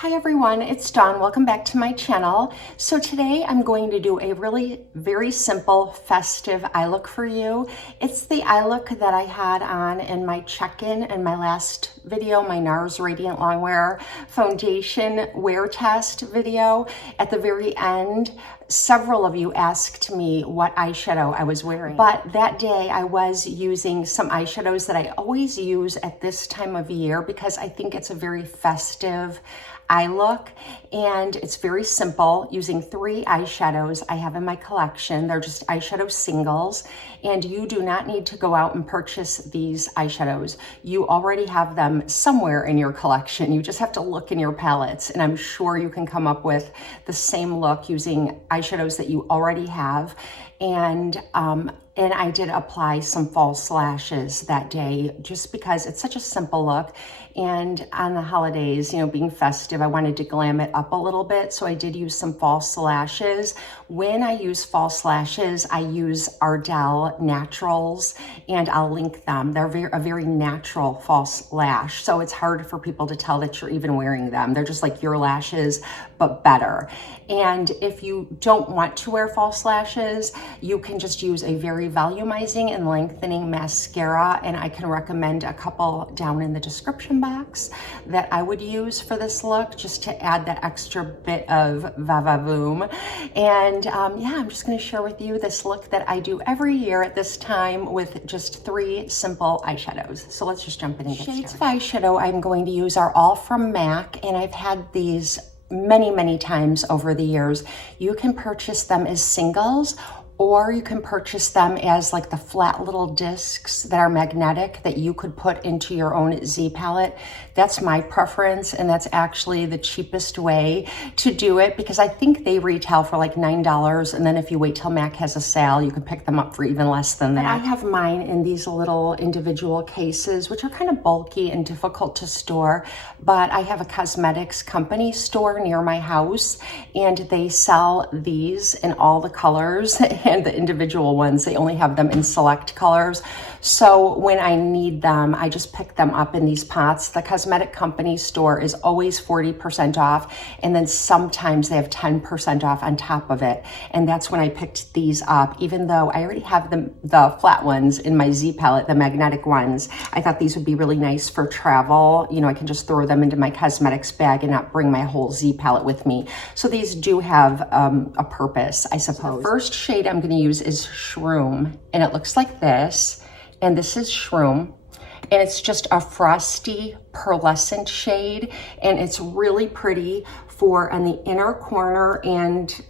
Hi everyone, it's Dawn. Welcome back to my channel. So today I'm going to do a really very simple festive eye look for you. It's the eye look that I had on in my check-in in my last video, my NARS Radiant Longwear Foundation Wear Test video. At the very end, several of you asked me what eyeshadow I was wearing, but that day I was using some eyeshadows that I always use at this time of year because I think it's a very festive eye look, and it's very simple, using 3 eyeshadows I have in my collection. They're just eyeshadow singles, and you do not need to go out and purchase these eyeshadows. You already have them somewhere in your collection. You just have to look in your palettes, and I'm sure you can come up with the same look using eyeshadows that you already have. And I did apply some false lashes that day just because it's such a simple look. And on the holidays, you know, being festive, I wanted to glam it up a little bit. So I did use some false lashes. When I use false lashes, I use Ardell Naturals, and I'll link them. They're a very natural false lash. So it's hard for people to tell that you're even wearing them. They're just like your lashes, but better. And if you don't want to wear false lashes, you can just use a very volumizing and lengthening mascara, and I can recommend a couple down in the description box that I would use for this look, just to add that extra bit of va-va-voom. And yeah, I'm just going to share with you this look that I do every year at this time with just 3 simple eyeshadows. So let's just jump in and get started. Shades of eyeshadow I'm going to use are all from MAC, and I've had these many times over the years. You can purchase them as singles, or you can purchase them as like the flat little discs that are magnetic that you could put into your own Z palette. That's my preference, and that's actually the cheapest way to do it because I think they retail for like $9, and then if you wait till MAC has a sale, you can pick them up for even less than that. I have mine in these little individual cases, which are kind of bulky and difficult to store, but I have a cosmetics company store near my house, and they sell these in all the colors. And the individual ones, they only have them in select colors. So when I need them, I just pick them up in these pots. The cosmetic company store is always 40% off, and then sometimes they have 10% off on top of it. And that's when I picked these up. Even though I already have the flat ones in my Z palette, the magnetic ones, I thought these would be really nice for travel. You know, I can just throw them into my cosmetics bag and not bring my whole Z palette with me. So these do have a purpose, I suppose. So the first shade I'm going to use is Shroom, and it looks like this, and this is Shroom, and it's just a frosty pearlescent shade, and it's really pretty for on the inner corner and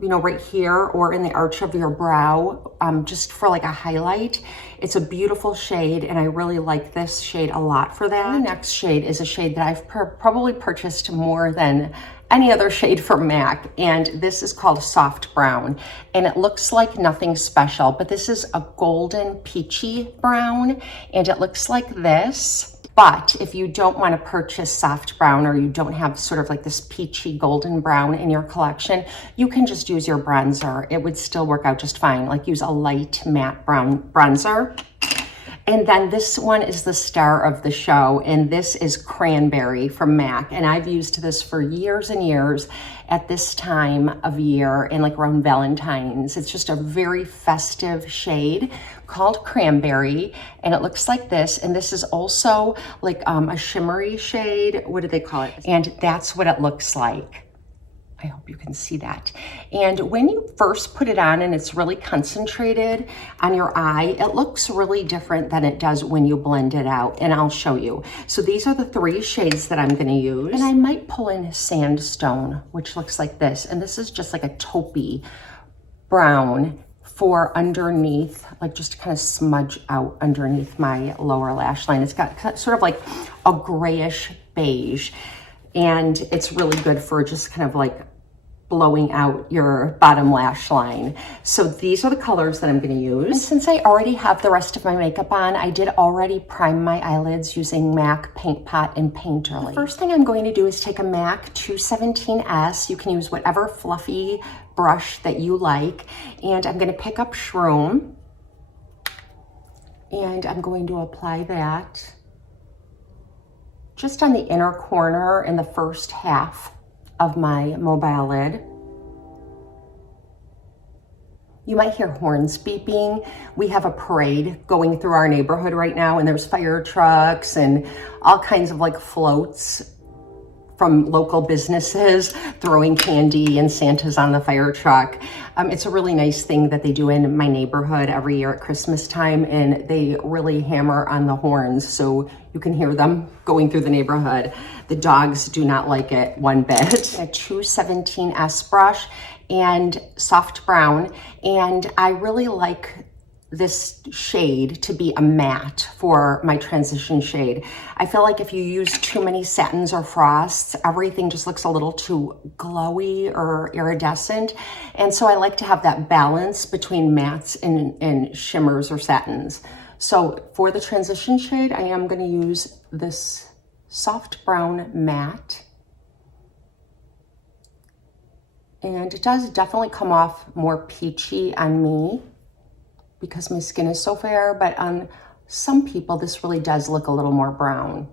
you know, right here or in the arch of your brow, just for like a highlight. It's a beautiful shade, and I really like this shade a lot for that. And the next shade is a shade that I've probably purchased more than any other shade from MAC, and this is called Soft Brown, and it looks like nothing special, but this is a golden peachy brown, and it looks like this. But if you don't want to purchase soft brown, or you don't have sort of like this peachy golden brown in your collection, you can just use your bronzer. It would still work out just fine. Like use a light matte brown bronzer. And then this one is the star of the show, and this is Cranberry from MAC. And I've used this for years and years at this time of year and like around Valentine's. It's just a very festive shade called Cranberry, and it looks like this. And this is also like a shimmery shade. What do they call it? And that's what it looks like. I hope you can see that. And when you first put it on and it's really concentrated on your eye, it looks really different than it does when you blend it out, and I'll show you. So these are the 3 shades that I'm gonna use. And I might pull in Sandstone, which looks like this. And this is just like a taupey brown for underneath, like just to kind of smudge out underneath my lower lash line. It's got sort of like a grayish beige, and it's really good for just kind of like blowing out your bottom lash line. So these are the colors that I'm going to use. And since I already have the rest of my makeup on, I did already prime my eyelids using MAC Paint Pot and Painterly. The first thing I'm going to do is take a MAC 217S. You can use whatever fluffy brush that you like. And I'm going to pick up Shroom, and I'm going to apply that just on the inner corner in the first half of my mobile lid. You might hear horns beeping. We have a parade going through our neighborhood right now, and there's fire trucks and all kinds of like floats from local businesses throwing candy, and Santa's on the fire truck. It's a really nice thing that they do in my neighborhood every year at Christmas time, and they really hammer on the horns so you can hear them going through the neighborhood. The dogs do not like it one bit. A 217S brush and soft brown, and I really like this shade to be a matte for my transition shade. I feel like if you use too many satins or frosts, everything just looks a little too glowy or iridescent. And so I like to have that balance between mattes and shimmers or satins. So for the transition shade, I am gonna use this soft brown matte. And it does definitely come off more peachy on me because my skin is so fair, but on some people, this really does look a little more brown.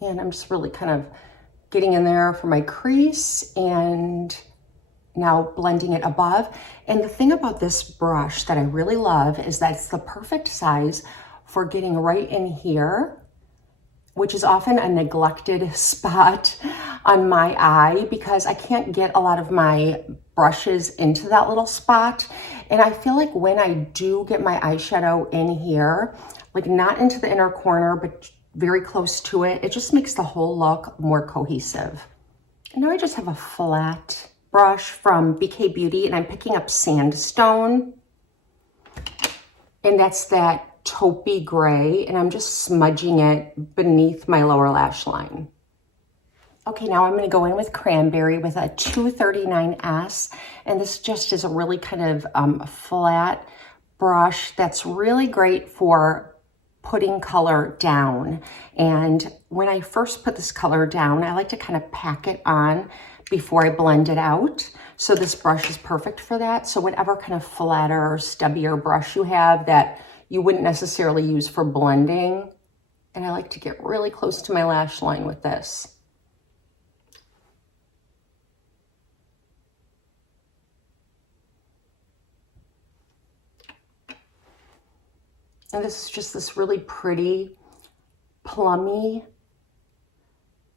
And I'm just really kind of getting in there for my crease and now blending it above. And the thing about this brush that I really love is that it's the perfect size for getting right in here, which is often a neglected spot on my eye because I can't get a lot of my brushes into that little spot. And I feel like when I do get my eyeshadow in here, like not into the inner corner, but very close to it, it just makes the whole look more cohesive. And now I just have a flat brush from BK Beauty, and I'm picking up Sandstone. And that's that taupey gray, and I'm just smudging it beneath my lower lash line. Okay, now I'm going to go in with Cranberry with a 239S, and this just is a really kind of flat brush that's really great for putting color down. And when I first put this color down, I like to kind of pack it on before I blend it out. So this brush is perfect for that. So whatever kind of flatter or stubbier brush you have that you wouldn't necessarily use for blending, and I like to get really close to my lash line with this. And this is just this really pretty, plummy,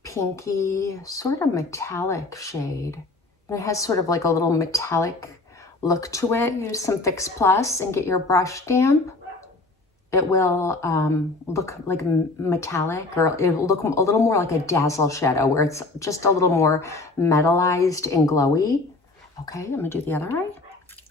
pinky, sort of metallic shade. And it has sort of like a little metallic look to it. Use some Fix Plus and get your brush damp. It will look like metallic, or it'll look a little more like a Dazzle shadow where it's just a little more metallized and glowy. Okay, I'm gonna do the other eye.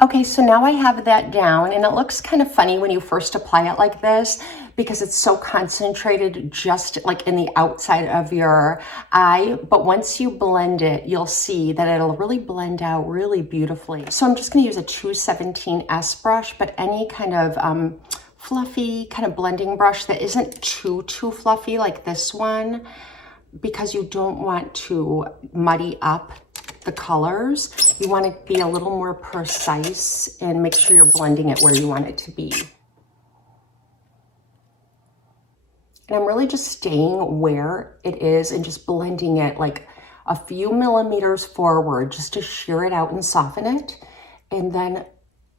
Okay, so now I have that down, and it looks kind of funny when you first apply it like this because it's so concentrated just like in the outside of your eye. But once you blend it, you'll see that it'll really blend out really beautifully. So I'm just gonna use a 217S brush, but any kind of fluffy kind of blending brush that isn't too fluffy like this one, because you don't want to muddy up the colors. You want to be a little more precise and make sure you're blending it where you want it to be. And I'm really just staying where it is and just blending it like a few millimeters forward just to shear it out and soften it, and then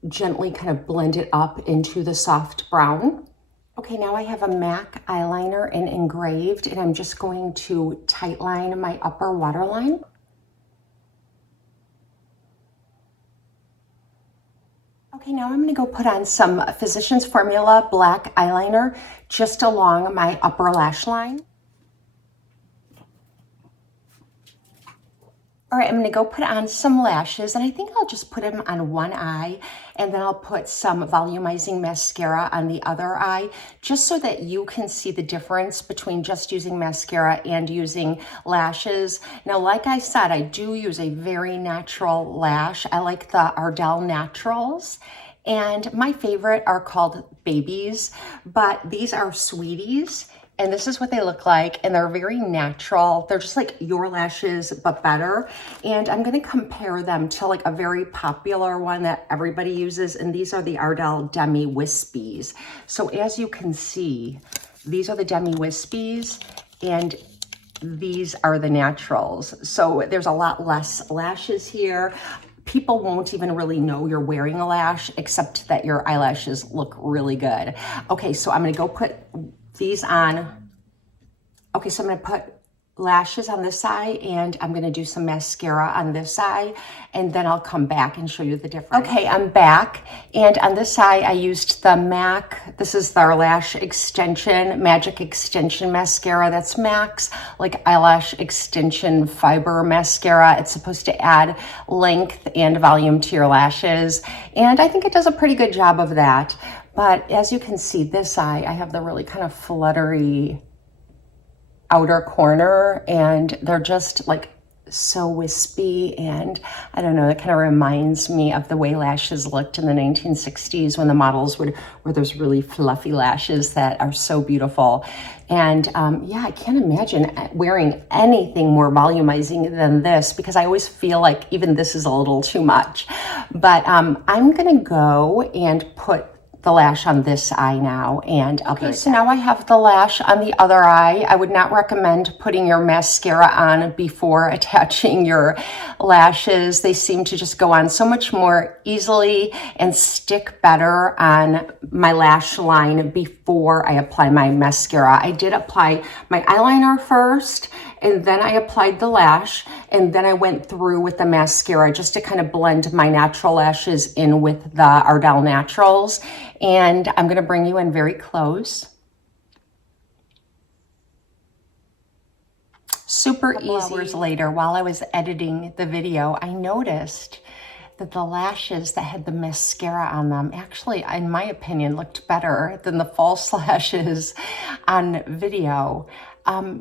gently kind of blend it up into the soft brown. Okay, now I have a MAC eyeliner in Engraved, and I'm just going to tightline my upper waterline. Okay, now I'm going to go put on some Physicians Formula black eyeliner just along my upper lash line. All right, I'm going to go put on some lashes, and I think I'll just put them on one eye, and then I'll put some volumizing mascara on the other eye, just so that you can see the difference between just using mascara and using lashes. Now, like I said, I do use a very natural lash. I like the Ardell Naturals, and my favorite are called Babies, but these are Sweeties. And this is what they look like, and they're very natural. They're just like your lashes, but better. And I'm gonna compare them to like a very popular one that everybody uses, and these are the Ardell Demi Wispies. So as you can see, these are the Demi Wispies, and these are the naturals. So there's a lot less lashes here. People won't even really know you're wearing a lash, except that your eyelashes look really good. Okay, so I'm gonna go put these on. Okay, so I'm gonna put lashes on this side, and I'm gonna do some mascara on this side, and then I'll come back and show you the difference. Okay, I'm back, and on this side I used the MAC, this is their lash extension, magic extension mascara. That's MAC's like eyelash extension fiber mascara. It's supposed to add length and volume to your lashes, and I think it does a pretty good job of that. But as you can see, this eye, I have the really kind of fluttery outer corner, and they're just like so wispy, and I don't know, it kind of reminds me of the way lashes looked in the 1960s when the models would wear those really fluffy lashes that are so beautiful. And yeah, I can't imagine wearing anything more volumizing than this, because I always feel like even this is a little too much. But I'm gonna go and put the lash on this eye now, and okay, so now I have the lash on the other eye. I would not recommend putting your mascara on before attaching your lashes. They seem to just go on so much more easily and stick better on my lash line before I apply my mascara. I did apply my eyeliner first, and then I applied the lash, and then I went through with the mascara just to kind of blend my natural lashes in with the Ardell Naturals. And I'm gonna bring you in very close. Super easy. Hours later, while I was editing the video, I noticed that the lashes that had the mascara on them actually, in my opinion, looked better than the false lashes on video.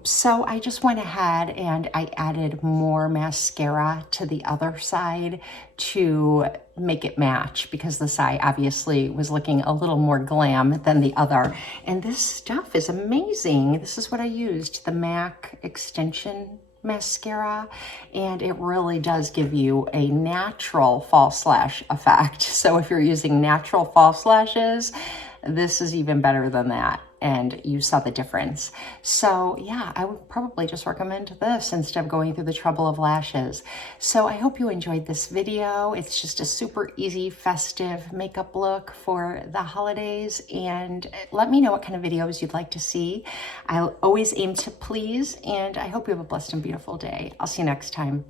So I just went ahead and I added more mascara to the other side to make it match, because the side obviously was looking a little more glam than the other. And this stuff is amazing. This is what I used, the MAC extension mascara, and it really does give you a natural false lash effect. So if you're using natural false lashes, this is even better than that, and you saw the difference. So yeah, I would probably just recommend this instead of going through the trouble of lashes. So I hope you enjoyed this video. It's just a super easy festive makeup look for the holidays, and let me know what kind of videos you'd like to see. I always aim to please, and I hope you have a blessed and beautiful day. I'll see you next time.